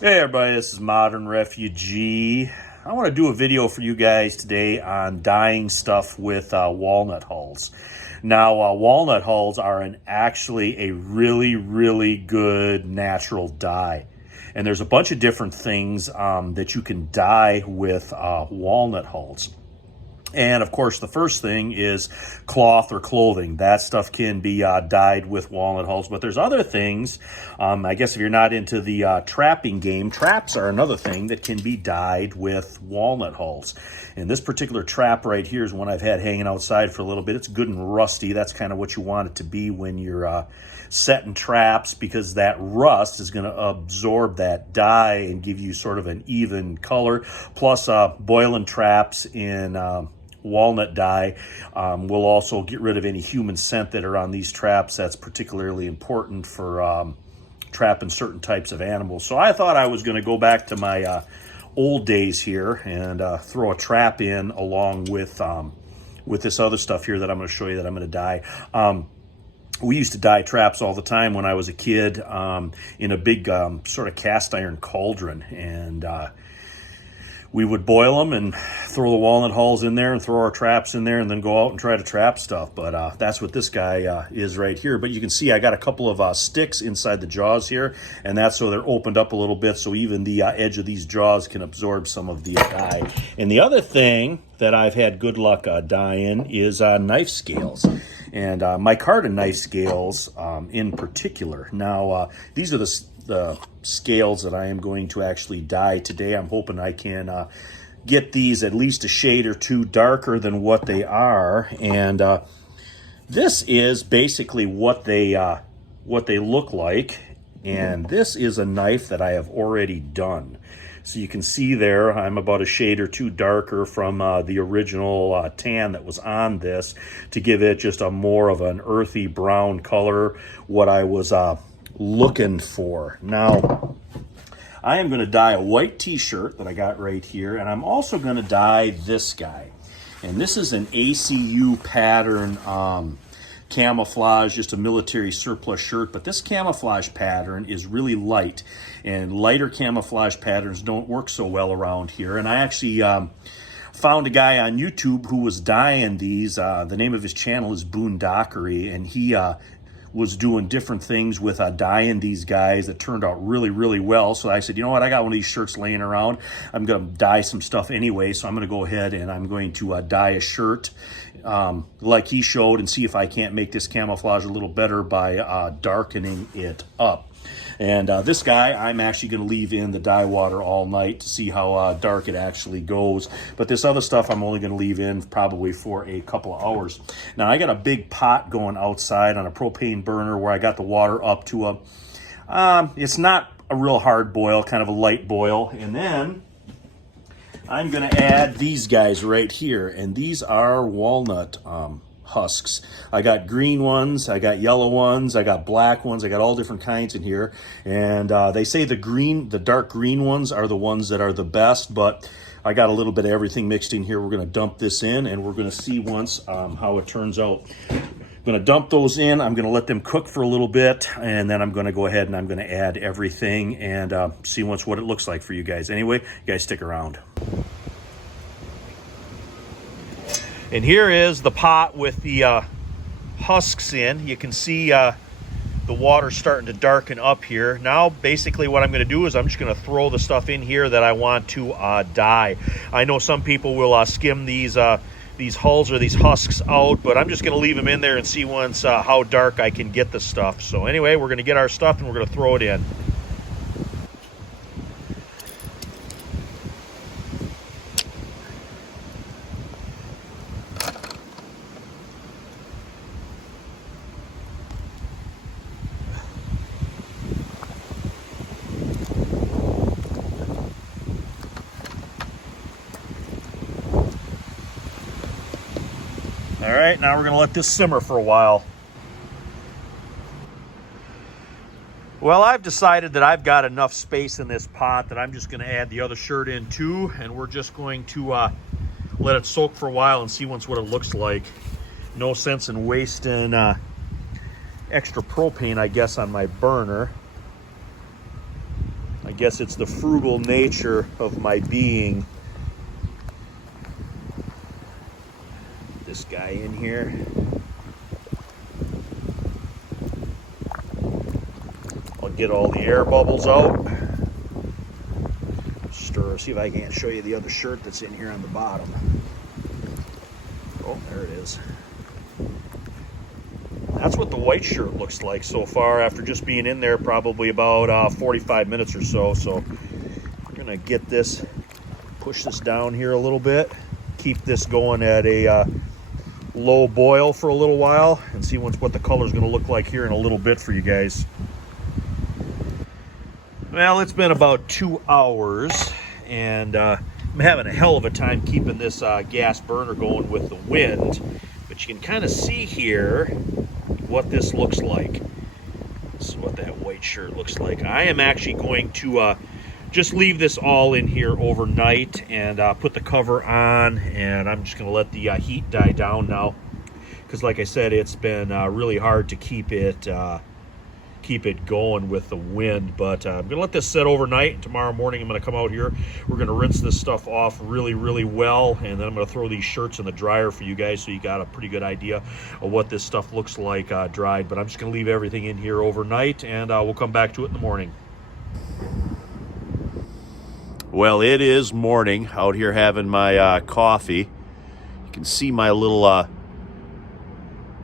Hey everybody, this is Modern Refugee. I want to do a video for you guys today on dyeing stuff with walnut hulls. Now, walnut hulls are actually a really good natural dye. And there's a bunch of different things that you can dye with walnut hulls. And of course, the first thing is cloth or clothing. That stuff can be dyed with walnut hulls. But there's other things. I guess if you're not into the trapping game, traps are another thing that can be dyed with walnut hulls. And this particular trap right here is one I've had hanging outside for a little bit. It's good and rusty. That's kind of what you want it to be when you're setting traps, because that rust is going to absorb that dye and give you sort of an even color. Plus, boiling traps in walnut dye will also get rid of any human scent that are on these traps. That's particularly important for trapping certain types of animals. So I thought I was going to go back to my old days here and throw a trap in along with this other stuff here that I'm going to show you that I'm going to dye. We used to dye traps all the time when I was a kid in a big sort of cast iron cauldron, and we would boil them and throw the walnut hulls in there and throw our traps in there and then go out and try to trap stuff. But that's what this guy is right here. But you can see I got a couple of sticks inside the jaws here, and that's so they're opened up a little bit so even the edge of these jaws can absorb some of the dye. And the other thing that I've had good luck dyeing is knife scales. And micarta knife scales in particular. Now, these are the scales that I am going to actually dye today. I'm hoping I can get these at least a shade or two darker than what they are. And this is basically what they look like. And this is a knife that I have already done. So you can see there, I'm about a shade or two darker from the original tan that was on this to give it just a more of an earthy brown color, what I was looking for. Now, I am going to dye a white t-shirt that I got right here, and I'm also going to dye this guy. And this is an ACU pattern camouflage, just a military surplus shirt, but this camouflage pattern is really light, and lighter camouflage patterns don't work so well around here. And I actually found a guy on YouTube who was dyeing these. The name of his channel is Boondockery, and he was doing different things with dyeing these guys that turned out really well. So I said, you know what, I got one of these shirts laying around. I'm going to dye some stuff anyway, so I'm going to go ahead and I'm going to dye a shirt like he showed and see if I can't make this camouflage a little better by darkening it up. And this guy, I'm actually going to leave in the dye water all night to see how dark it actually goes. But this other stuff, I'm only going to leave in probably for a couple of hours. Now, I got a big pot going outside on a propane burner where I got the water up to it's not a real hard boil, kind of a light boil. And then I'm going to add these guys right here. And these are walnut husks. I got green ones, I got yellow ones, I got black ones, I got all different kinds in here. And they say the dark green ones are the ones that are the best, but I got a little bit of everything mixed in here. We're going to dump this in and we're going to see once how it turns out. I'm going to dump those in. I'm going to let them cook for a little bit, and then I'm going to go ahead and I'm going to add everything and see once what it looks like for you guys. Anyway, you guys stick around. And here is the pot with the husks in. You can see the water starting to darken up here. Now, basically what I'm going to do is I'm just going to throw the stuff in here that I want to dye. I know some people will skim these hulls or these husks out, but I'm just going to leave them in there and see once how dark I can get the stuff. So anyway, we're going to get our stuff and we're going to throw it in. All right, now we're going to let this simmer for a while. Well, I've decided that I've got enough space in this pot that I'm just going to add the other shirt in too, and we're just going to let it soak for a while and see once what it looks like. No sense in wasting extra propane, I guess, on my burner. I guess it's the frugal nature of my being. This guy in here. I'll get all the air bubbles out. Stir, see if I can't show you the other shirt that's in here on the bottom. Oh, there it is. That's what the white shirt looks like so far after just being in there probably about 45 minutes or so. So we're gonna get this, push this down here a little bit, keep this going at a low boil for a little while, and see what the color is gonna look like here in a little bit for you guys. Well, it's been about 2 hours, and I'm having a hell of a time keeping this gas burner going with the wind, but you can kind of see here what this looks like. This is what that white shirt looks like. I am actually going to just leave this all in here overnight and put the cover on, and I'm just going to let the heat die down now, because like I said, it's been really hard to keep it going with the wind. But I'm gonna let this set overnight, and tomorrow morning I'm gonna come out here. We're gonna rinse this stuff off really well, and then I'm gonna throw these shirts in the dryer for you guys, so you got a pretty good idea of what this stuff looks like dried. But I'm just gonna leave everything in here overnight, and we'll come back to it in the morning. Well, it is morning out here having my coffee. You can see my little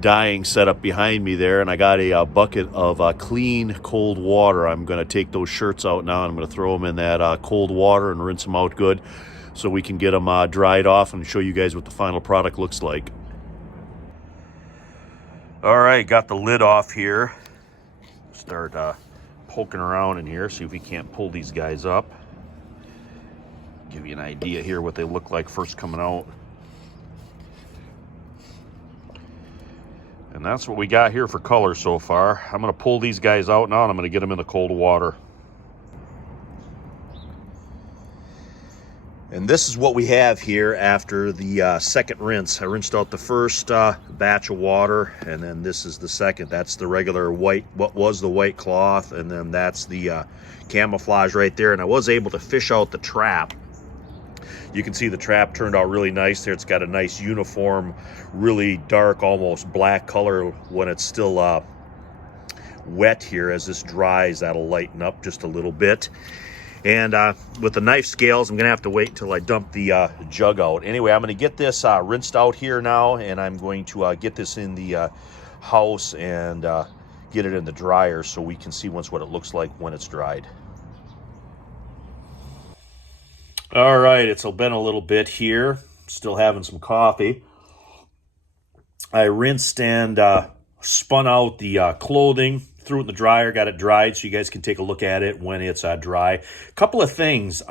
dyeing setup behind me there, and I got a bucket of clean cold water. I'm going to take those shirts out now, and I'm going to throw them in that cold water and rinse them out good so we can get them dried off and show you guys what the final product looks like. All right, got the lid off here. Start poking around in here, see if we can't pull these guys up. Give you an idea here what they look like first coming out. And that's what we got here for color so far. I'm going to pull these guys out now, and I'm going to get them in the cold water. And this is what we have here after the second rinse. I rinsed out the first batch of water, and then this is the second. That's the regular white, what was the white cloth, and then that's the camouflage right there. And I was able to fish out the trap. You can see the trap turned out really nice there. It's got a nice uniform, really dark, almost black color when it's still wet here. As this dries, that'll lighten up just a little bit. And with the knife scales, I'm gonna have to wait until I dump the jug out. Anyway, I'm gonna get this rinsed out here now, and I'm going to get this in the house and get it in the dryer so we can see what it looks like when it's dried. All right, it's been a little bit here. Still having some coffee. I rinsed and spun out the clothing, threw it in the dryer, got it dried so you guys can take a look at it when it's dry. Couple of things.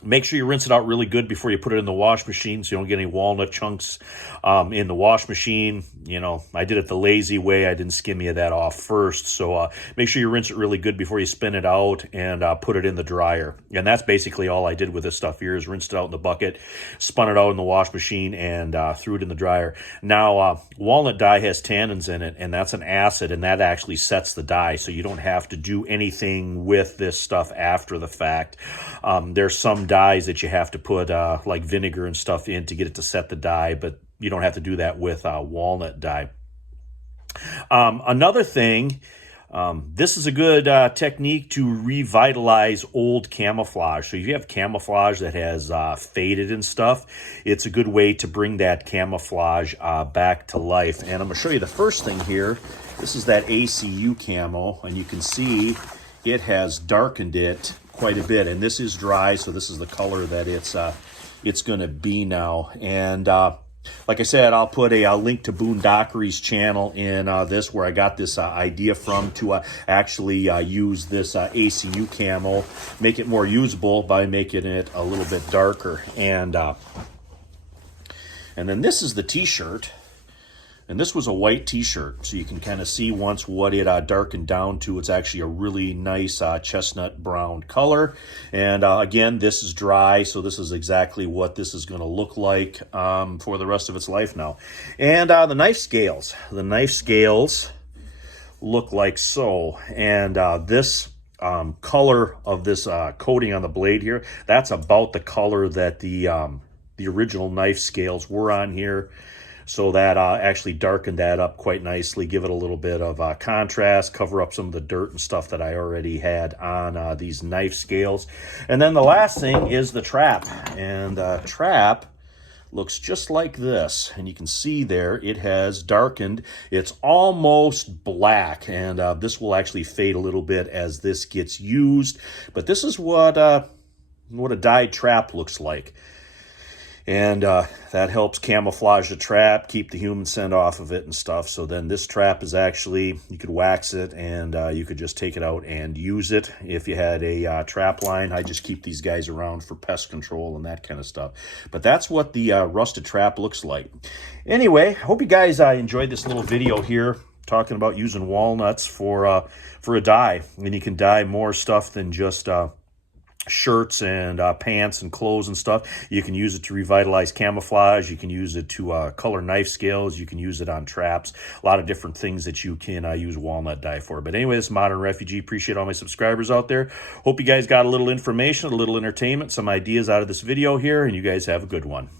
Make sure you rinse it out really good before you put it in the wash machine so you don't get any walnut chunks in the wash machine. You know, I did it the lazy way. I didn't skim any of that off first. So make sure you rinse it really good before you spin it out and put it in the dryer. And that's basically all I did with this stuff here, is rinsed it out in the bucket, spun it out in the wash machine, and threw it in the dryer. Now, walnut dye has tannins in it, and that's an acid, and that actually sets the dye. So you don't have to do anything with this stuff after the fact. There's some dyes that you have to put like vinegar and stuff in to get it to set the dye, but you don't have to do that with walnut dye. Another thing, this is a good technique to revitalize old camouflage. So if you have camouflage that has faded and stuff, it's a good way to bring that camouflage back to life. And I'm going to show you the first thing here. This is that ACU camo, and you can see it has darkened it quite a bit, and this is dry, so this is the color that it's going to be now. And like I said, I'll put a link to Boondockery's channel in this, where I got this idea from to actually use this ACU camo, make it more usable by making it a little bit darker. And then this is the t-shirt. And this was a white t-shirt, so you can kind of see once what it darkened down to. It's actually a really nice chestnut brown color. And again, this is dry, so this is exactly what this is going to look like for the rest of its life now. And the knife scales. The knife scales look like so. And this color of this coating on the blade here, that's about the color that the original knife scales were on here. So that actually darkened that up quite nicely, give it a little bit of contrast, cover up some of the dirt and stuff that I already had on these knife scales. And then the last thing is the trap. And the trap looks just like this. And you can see there, it has darkened. It's almost black. And this will actually fade a little bit as this gets used. But this is what a dyed trap looks like. And that helps camouflage the trap, keep the human scent off of it and stuff. So then this trap is actually, you could wax it and you could just take it out and use it. If you had a trap line, I just keep these guys around for pest control and that kind of stuff. But that's what the rusted trap looks like. Anyway, I hope you guys enjoyed this little video here, talking about using walnuts for a dye. And you can dye more stuff than just shirts and pants and clothes and stuff. You can use it to revitalize camouflage. You can use it to color knife scales. You can use it on traps. A lot of different things that you can use walnut dye for. But anyway, this is Modern Refugee. Appreciate all my subscribers out there. Hope you guys got a little information, a little entertainment, some ideas out of this video here, and you guys have a good one.